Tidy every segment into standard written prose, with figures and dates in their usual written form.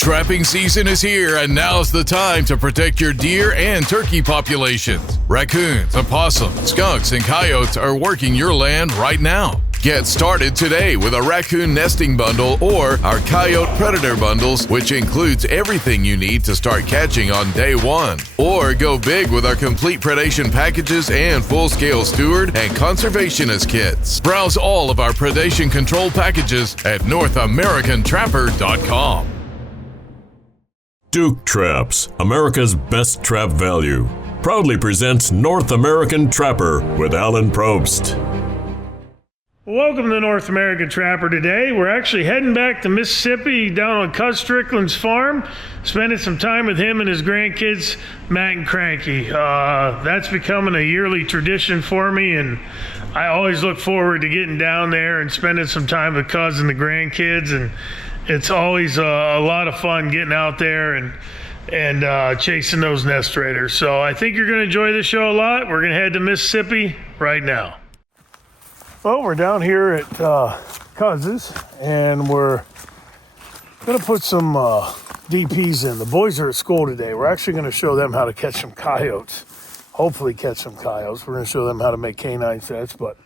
Trapping season is here, and now's the time to protect your deer and turkey populations. Raccoons, opossums, skunks, and coyotes are working your land right now. Get started today with a raccoon nesting bundle or our coyote predator bundles, which includes everything you need to start catching on day one. Or go big with our complete predation packages and full-scale steward and conservationist kits. Browse all of our predation control packages at NorthAmericanTrapper.com. Duke Traps, America's best trap value, proudly presents North American Trapper with Alan Probst. Welcome to North American Trapper today. We're actually heading back to Mississippi down on Cuz Strickland's farm, spending some time with him and his grandkids, Matt and Cranky. That's becoming a yearly tradition for me, and I always look forward to getting down there and spending some time with Cuz and the grandkids, and it's always a lot of fun getting out there and chasing those nest raiders. So I think you're going to enjoy the show a lot. We're going to head to Mississippi right now. Well, we're down here at Cuz's, and we're going to put some DPs in. The boys are at school today. We're actually going to show them how to catch some coyotes. Hopefully catch some coyotes. We're going to show them how to make canine sets. But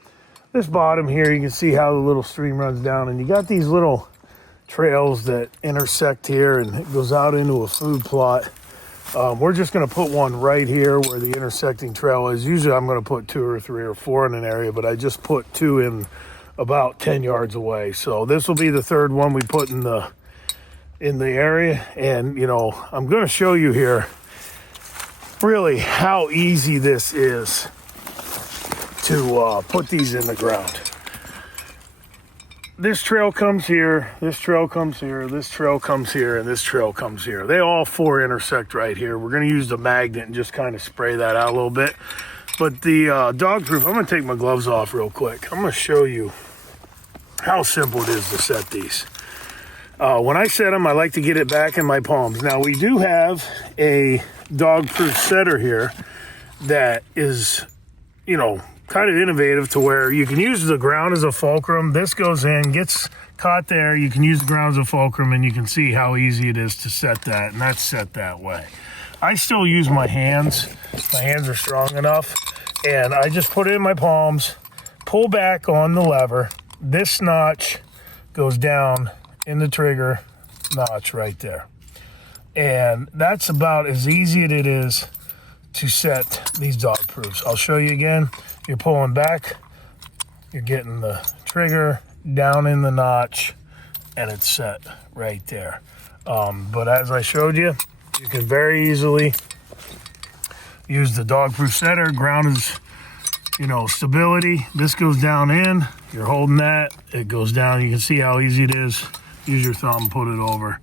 this bottom here, you can see how the little stream runs down, and you got these little trails that intersect here, and it goes out into a food plot. We're just going to put one right here where the intersecting trail is. Usually I'm going to put 2 or 3 or 4 in an area, but I just put 2 in about 10 yards away. So this will be the third one we put in the area. And, you know, I'm going to show you here really how easy this is to put these in the ground. This trail comes here, this trail comes here, this trail comes here, and this trail comes here. They all 4 intersect right here. We're going to use the magnet and just kind of spray that out a little bit. But the dog proof, I'm going to take my gloves off real quick. I'm going to show you how simple it is to set these. When I set them, I like to get it back in my palms. Now, we do have a dog proof setter here that is, you know, kind of innovative to where you can use the ground as a fulcrum. This goes in, gets caught there. You can use the ground as a fulcrum, and you can see how easy it is to set that, and that's set that way. I still use my hands. My hands are strong enough, and I just put it in my palms, pull back on the lever. This notch goes down in the trigger notch right there. And that's about as easy as it is to set these dog proofs. I'll show you again. You're pulling back, you're getting the trigger down in the notch, and it's set right there. But as I showed you, you can very easily use the dog proof setter. Ground is, you know, stability. This goes down in, you're holding that, it goes down. You can see how easy it is. Use your thumb, put it over.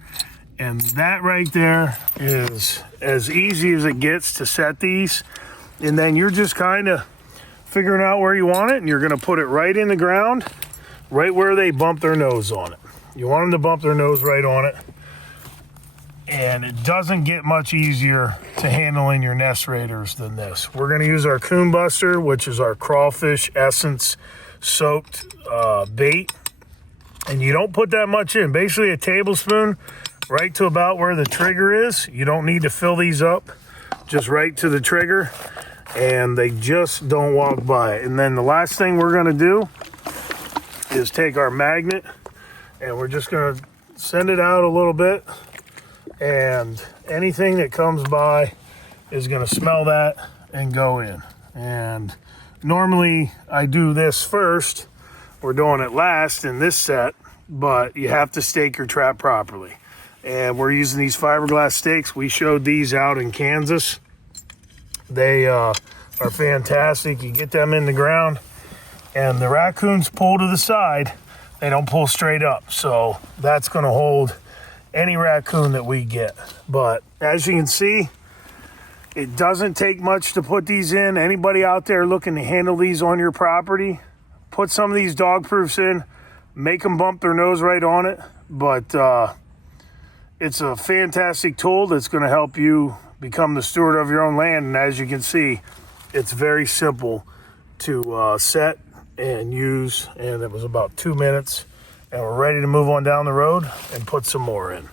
And that right there is as easy as it gets to set these. And then you're just kind of figuring out where you want it, and you're going to put it right in the ground, right where they bump their nose on it. You want them to bump their nose right on it. And it doesn't get much easier to handle in your nest raiders than this. We're going to use our Coon Buster, which is our crawfish essence soaked bait. And you don't put that much in. Basically a tablespoon right to about where the trigger is. You don't need to fill these up, just right to the trigger, and they just don't walk by it. And then the last thing we're going to do is take our magnet, and we're just going to send it out a little bit, and anything that comes by is going to smell that and go in. And normally I do this first. We're doing it last in this set, but you have to stake your trap properly. And we're using these fiberglass stakes. We showed these out in Kansas. They are fantastic. You get them in the ground, and the raccoons pull to the side. They don't pull straight up. So that's going to hold any raccoon that we get. But as you can see, it doesn't take much to put these in. Anybody out there looking to handle these on your property, put some of these dog proofs in, make them bump their nose right on it. But it's a fantastic tool that's going to help you become the steward of your own land. And as you can see, it's very simple to set and use. And it was about 2 minutes, and we're ready to move on down the road and put some more in.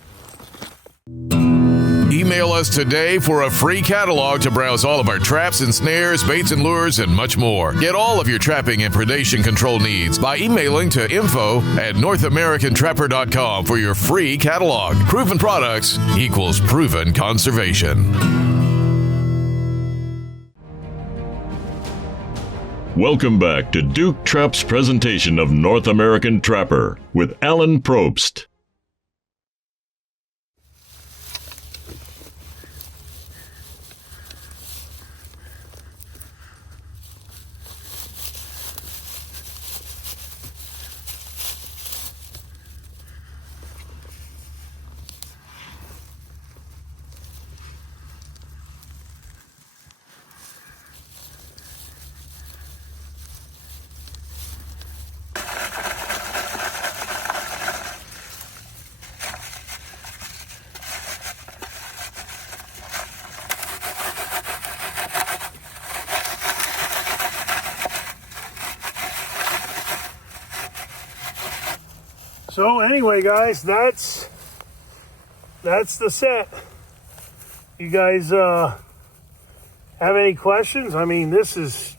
email us today for a free catalog to browse all of our traps and snares, baits and lures, and much more. Get all of your trapping and predation control needs by emailing to info@NorthAmericanTrapper.com for your free catalog. Proven products equals proven conservation. Welcome back to Duke Trap's presentation of North American Trapper with Alan Probst. So anyway, guys, that's the set. You guys have any questions? I mean, this is,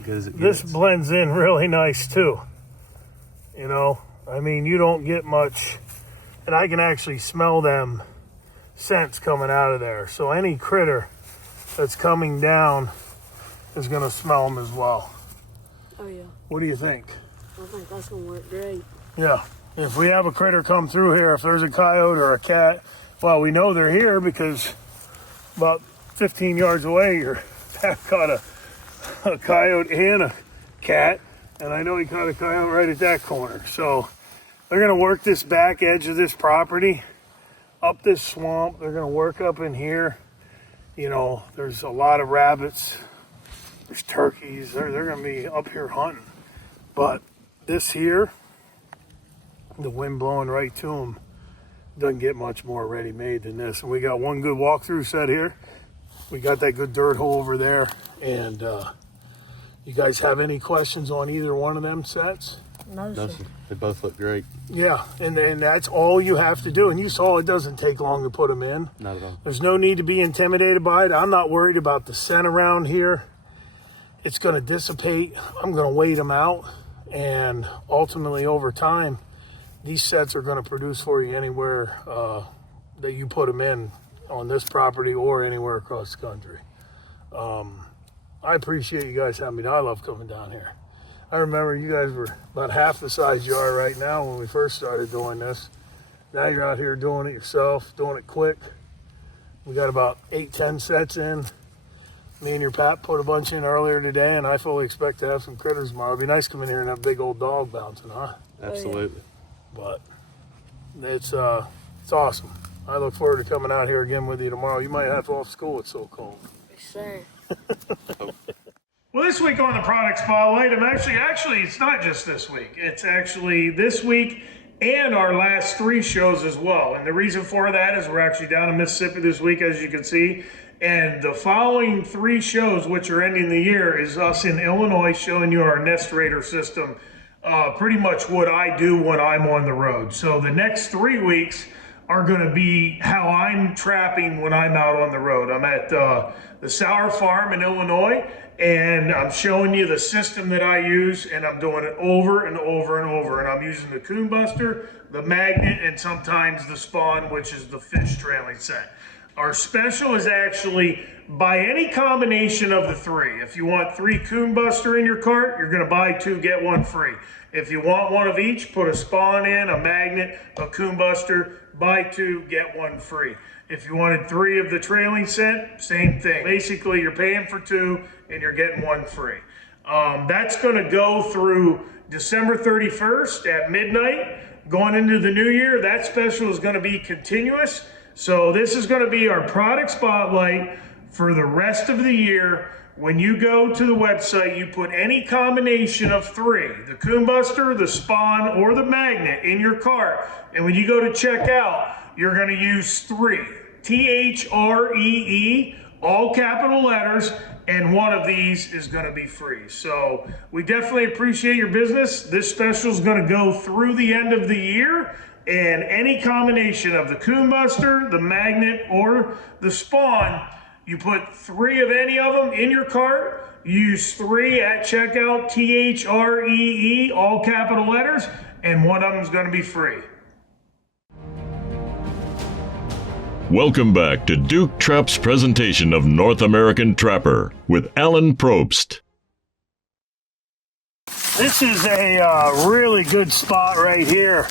this blends in really nice too. I mean, you don't get much, and I can actually smell them scents coming out of there. So any critter that's coming down is going to smell them as well. Oh yeah. What do you think? I think that's going to work great. Yeah, if we have a critter come through here, if there's a coyote or a cat, well, we know they're here because about 15 yards away, your dad caught a coyote and a cat, and I know he caught a coyote right at that corner. So they're going to work this back edge of this property, up this swamp. They're going to work up in here. There's a lot of rabbits. There's turkeys. They're going to be up here hunting. But this here, the wind blowing right to them, doesn't get much more ready-made than this. And we got one good walkthrough set here. We got that good dirt hole over there. And you guys have any questions on either one of them sets? No, sir. They both look great. Yeah, and that's all you have to do. And you saw it doesn't take long to put them in. Not at all. There's no need to be intimidated by it. I'm not worried about the scent around here. It's going to dissipate. I'm going to wait them out. And ultimately, over time, these sets are going to produce for you anywhere that you put them in on this property or anywhere across the country. I appreciate you guys having me. I love coming down here. I remember you guys were about half the size you are right now when we first started doing this. Now you're out here doing it yourself, doing it quick. We got about 8-10 sets in. Me and your Pat put a bunch in earlier today, and I fully expect to have some critters tomorrow. It'd be nice coming here and have a big old dog bouncing, huh? Absolutely. But it's awesome. I look forward to coming out here again with you tomorrow. You might have off school, it's so cold. Yes, sir. Well, this week on the product spotlight, I'm actually, it's not just this week. It's actually this week and our last 3 shows as well. And the reason for that is we're actually down in Mississippi this week, as you can see. And the following 3 shows, which are ending the year, is us in Illinois showing you our nest rater system. Pretty much what I do when I'm on the road. So the next 3 weeks are going to be how I'm trapping when I'm out on the road. I'm at the Sour Farm in Illinois, and I'm showing you the system that I use, and I'm doing it over and over and over. And I'm using the Coon Buster, the magnet, and sometimes the spawn, which is the fish trailing set. Our special is actually buy any combination of the 3. If you want 3 Coon Buster in your cart, you're gonna buy 2, get 1 free. If you want one of each, put a spawn in, a magnet, a Coon Buster, buy 2, get 1 free. If you wanted 3 of the trailing set, same thing. Basically, you're paying for 2 and you're getting 1 free. That's gonna go through December 31st at midnight. Going into the new year, that special is gonna be continuous. So this is gonna be our product spotlight for the rest of the year. When you go to the website, you put any combination of 3, the Coon Buster, the spawn, or the magnet in your cart. And when you go to check out, you're gonna use 3, THREE, all capital letters, and one of these is gonna be free. So we definitely appreciate your business. This special is gonna go through the end of the year. And any combination of the coon buster, the magnet, or the spawn, you put 3 of any of them in your cart. You use 3 at checkout, THREE, all capital letters, and one of them is going to be free. Welcome back to Duke Trap's presentation of North American Trapper with Alan Probst. This is a really good spot right here.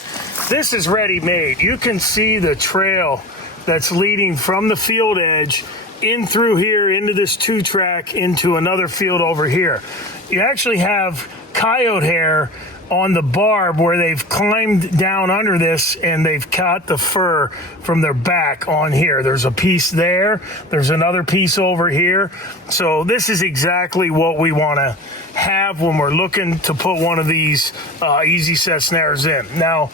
This is ready-made. You can see the trail that's leading from the field edge in through here into this 2-track into another field over here. You actually have coyote hair on the barb where they've climbed down under this and they've caught the fur from their back on here. There's a piece there. There's another piece over here. So this is exactly what we want to have when we're looking to put one of these easy set snares in. Now,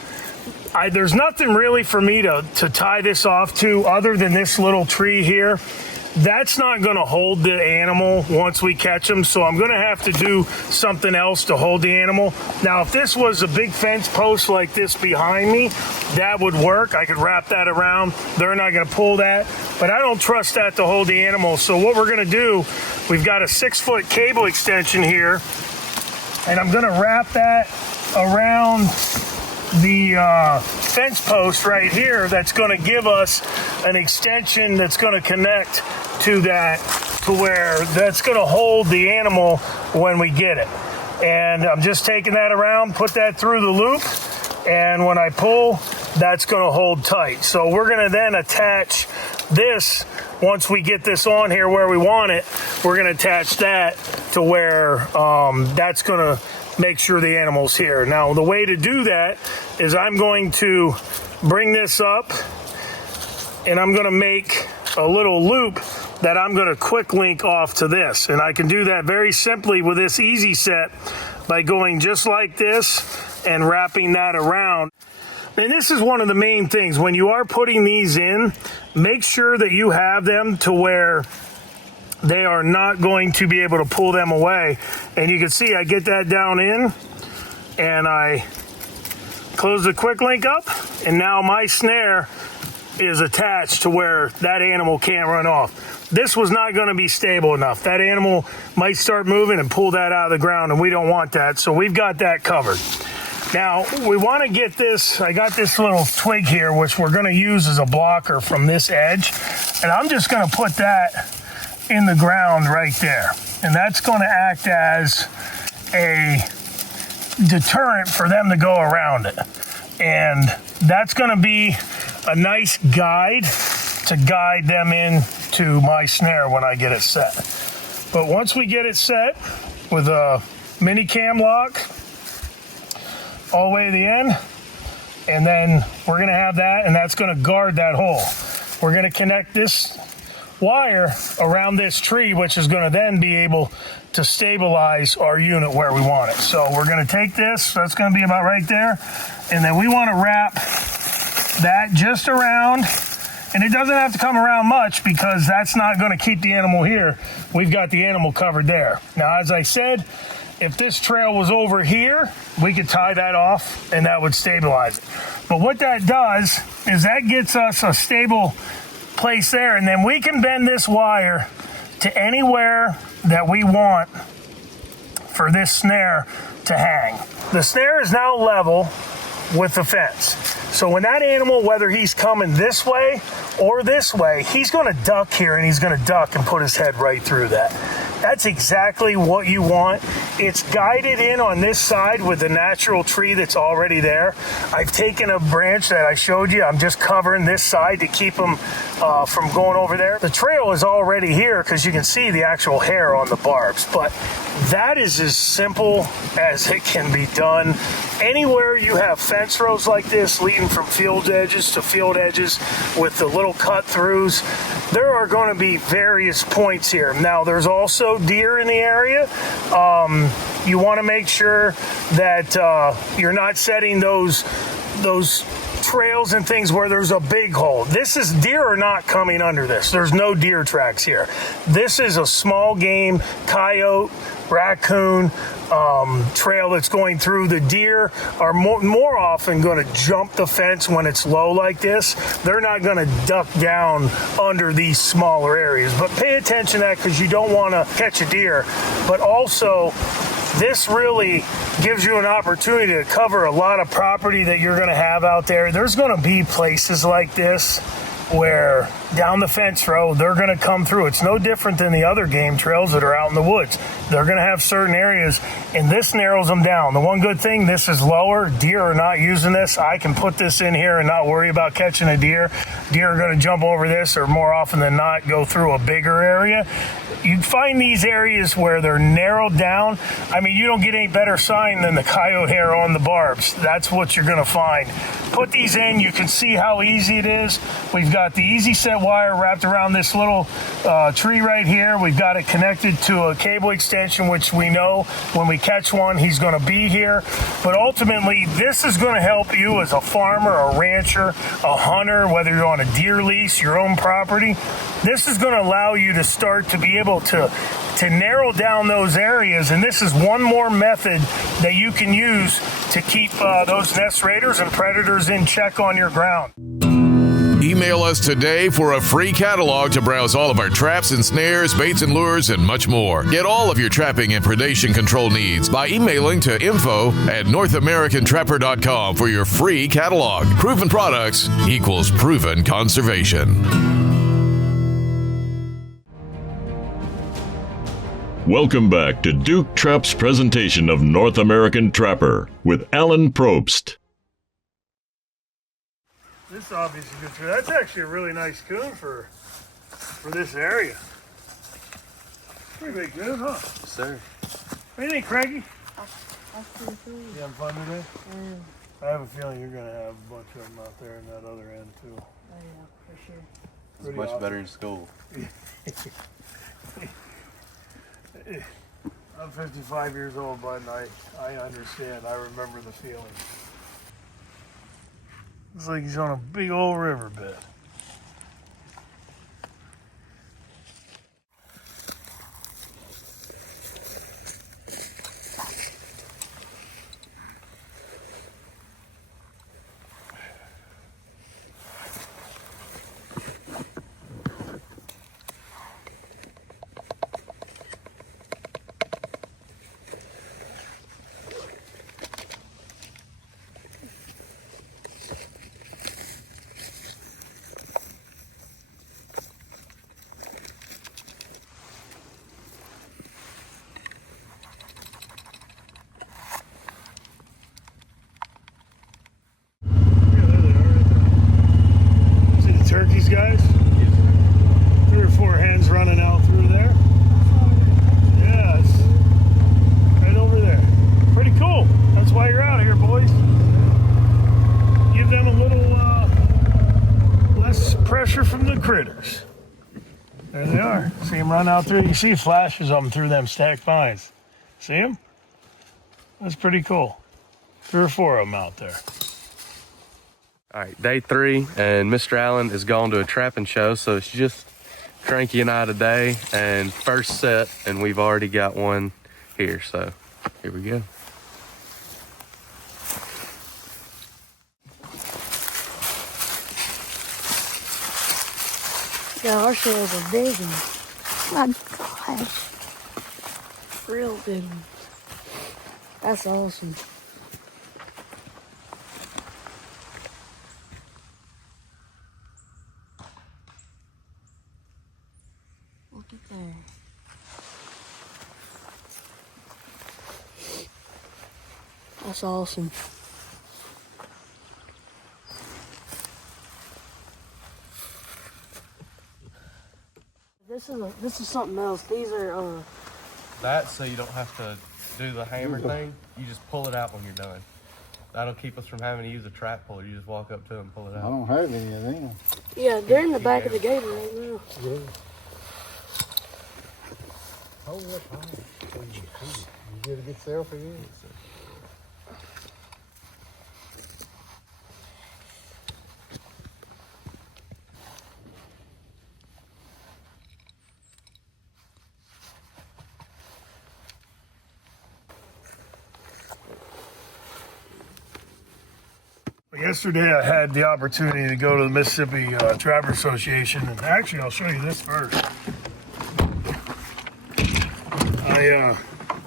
there's nothing really for me to tie this off to other than this little tree here. That's not going to hold the animal once we catch them, so I'm going to have to do something else to hold the animal. Now, if this was a big fence post like this behind me, that would work. I could wrap that around. They're not going to pull that, but I don't trust that to hold the animal. So what we're going to do, we've got a 6-foot cable extension here, and I'm going to wrap that around the fence post right here. That's going to give us an extension that's going to connect to that, to where that's going to hold the animal when we get it. And I'm just taking that around, put that through the loop, and when I pull, that's going to hold tight. So we're going to then attach this. Once we get this on here where we want it, we're going to attach that to where that's going to make sure the animal's here. Now, the way to do that is I'm going to bring this up and I'm going to make a little loop that I'm going to quick link off to this. And I can do that very simply with this easy set by going just like this and wrapping that around. And this is one of the main things. When you are putting these in, make sure that you have them to where they are not going to be able to pull them away. And you can see I get that down in and I close the quick link up, and now my snare is attached to where that animal can't run off. This was not going to be stable enough. That animal might start moving and pull that out of the ground, and we don't want that. So we've got that covered. Now, we want to get this, I got this little twig here, which we're going to use as a blocker from this edge. And I'm just going to put that in the ground right there. And that's going to act as a deterrent for them to go around it. And that's going to be a nice guide to guide them into my snare when I get it set. But once we get it set with a mini cam lock all the way to the end, and then we're going to have that, and that's going to guard that hole. We're going to connect this wire around this tree, which is going to then be able to stabilize our unit where we want it. So we're going to take this, that's going to be about right there, and then we want to wrap that just around, and it doesn't have to come around much because that's not going to keep the animal here. We've got the animal covered there. Now, as I said, if this trail was over here, we could tie that off and that would stabilize it. But what that does is that gets us a stable place there, and then we can bend this wire to anywhere that we want for this snare to hang. The snare is now level with the fence. So when that animal, whether he's coming this way or this way, he's going to duck here, and he's going to duck and put his head right through that. That's exactly what you want. It's guided in on this side with the natural tree that's already there. I've taken a branch that I showed you. I'm just covering this side to keep them from going over there. The trail is already here because you can see the actual hair on the barbs, but that is as simple as it can be done. Anywhere you have fence rows like this leading from field edges to field edges with the little cut throughs, there are going to be various points here. Now, there's also deer in the area. You want to make sure that you're not setting those trails and things where there's a big hole. Deer are not coming under this. There's no deer tracks here. This is a small game coyote raccoon trail that's going through. The deer are more often going to jump the fence when it's low like this. They're not going to duck down under these smaller areas. But pay attention to that because you don't want to catch a deer. But also, this really gives you an opportunity to cover a lot of property that you're going to have out there. There's going to be places like this where down the fence row, they're going to come through. It's no different than the other game trails that are out in the woods. They're going to have certain areas, and this narrows them down. The one good thing, this is lower. Deer are not using this. I can put this in here and not worry about catching a deer. Deer are going to jump over this, or more often than not, go through a bigger area. You find these areas where they're narrowed down. I mean, you don't get any better sign than the coyote hair on the barbs. That's what you're going to find. Put these in. You can see how easy it is. We've got the easy set wire wrapped around this little tree right here. We've got it connected to a cable extension, which we know when we catch one, he's going to be here. But ultimately, this is going to help you as a farmer, a rancher, a hunter, whether you're on a deer lease, your own property. This is going to allow you to start to be able to narrow down those areas. And this is one more method that you can use to keep those nest raiders and predators in check on your ground. Email us today for a free catalog to browse all of our traps and snares, baits and lures, and much more. Get all of your trapping and predation control needs by emailing to info@NorthAmericanTrapper.com for your free catalog. Proven products equals proven conservation. Welcome back to Duke Trap's presentation of North American Trapper with Alan Probst. This is obviously good too. That's actually a really nice coon for this area. Pretty big coon, huh? Sir. What do you think, Cranky? That's pretty cool. You having fun today? Yeah. I have a feeling you're going to have a bunch of them out there in that other end too. Oh yeah, for sure. It's Pretty much awesome. better in school. I'm 55 years old, but I understand. I remember the feeling. It's like he's on a big old riverbed. Turkeys, guys. 3 or 4 hens running out through there. Yeah, it's right over there. Pretty cool. That's why you're out here, boys. Give them a little less pressure from the critters. There they are. See them run out through. You see flashes of them through them stacked vines. See them? That's pretty cool. 3 or 4 of them out there. All right, day 3, and Mr. Allen is gone to a trapping show, so it's just Cranky and I today, and first set, and we've already got one here, so here we go. Yeah, our shells are big ones. My gosh. Real big ones. That's awesome. Look at there. That's awesome. This is something else. These are That so you don't have to do the hammer thing. You just pull it out when you're done. That'll keep us from having to use a trap puller. You just walk up to it and pull it I out. don't have any of them. yeah, they're in the back of the gator right now. Hold up high. You get a good selfie in. Yesterday I had the opportunity to go to the Mississippi Trapper Association, and actually I'll show you this first. I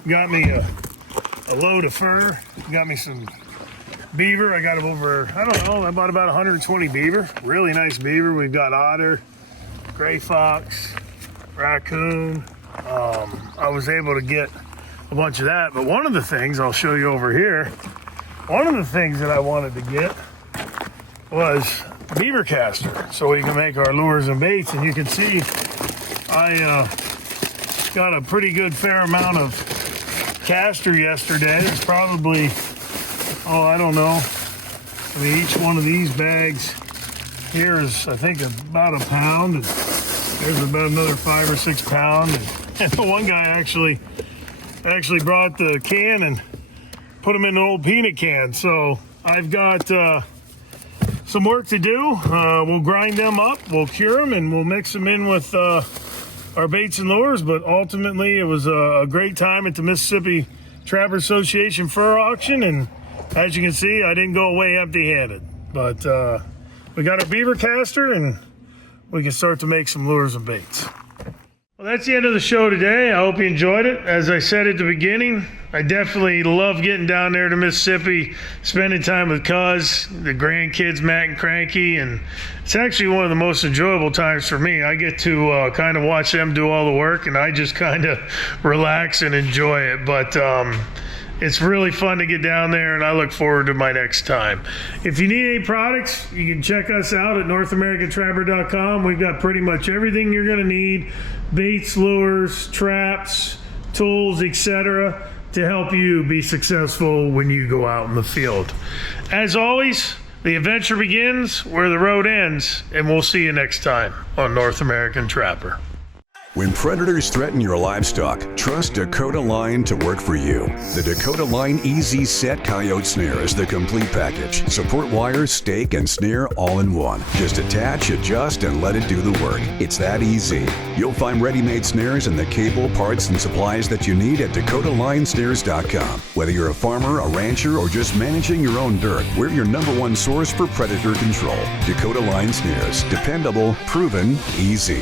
got me a load of fur, got me some beaver. I got over, I don't know, I bought about 120 beaver. Really nice beaver. We've got otter, gray fox, raccoon. I was able to get a bunch of that, but one of the things I'll show you over here, one of the things that I wanted to get was beaver caster, so we can make our lures and baits. And you can see I got a pretty good fair amount of caster yesterday. It's probably, oh, I don't know. I mean, each one of these bags here is, I think, about a pound. And there's about another 5 or 6 pounds. And the one guy actually brought the can and put them in an old peanut can. So I've got some work to do. We'll grind them up, we'll cure them, and we'll mix them in with our baits and lures. But ultimately, it was a great time at the Mississippi Trapper Association Fur Auction. And as you can see, I didn't go away empty-handed. But we got our beaver caster, and we can start to make some lures and baits. Well, that's the end of the show today. I hope you enjoyed it. As I said at the beginning, I definitely love getting down there to Mississippi, spending time with Cuz, the grandkids, Matt and Cranky, and it's actually one of the most enjoyable times for me. I get to kind of watch them do all the work, and I just kind of relax and enjoy it. But it's really fun to get down there, and I look forward to my next time. If you need any products, you can check us out at NorthAmericanTrapper.com. We've got pretty much everything you're going to need: baits, lures, traps, tools, etc., to help you be successful when you go out in the field. As always, the adventure begins where the road ends, and we'll see you next time on North American Trapper. When predators threaten your livestock, trust Dakota Line to work for you. The Dakota Line Easy Set Coyote Snare is the complete package. Support wire, stake, and snare all in one. Just attach, adjust, and let it do the work. It's that easy. You'll find ready-made snares and the cable, parts, and supplies that you need at DakotaLineSnares.com. Whether you're a farmer, a rancher, or just managing your own dirt, we're your #1 source for predator control. Dakota Line Snares. Dependable, proven, easy.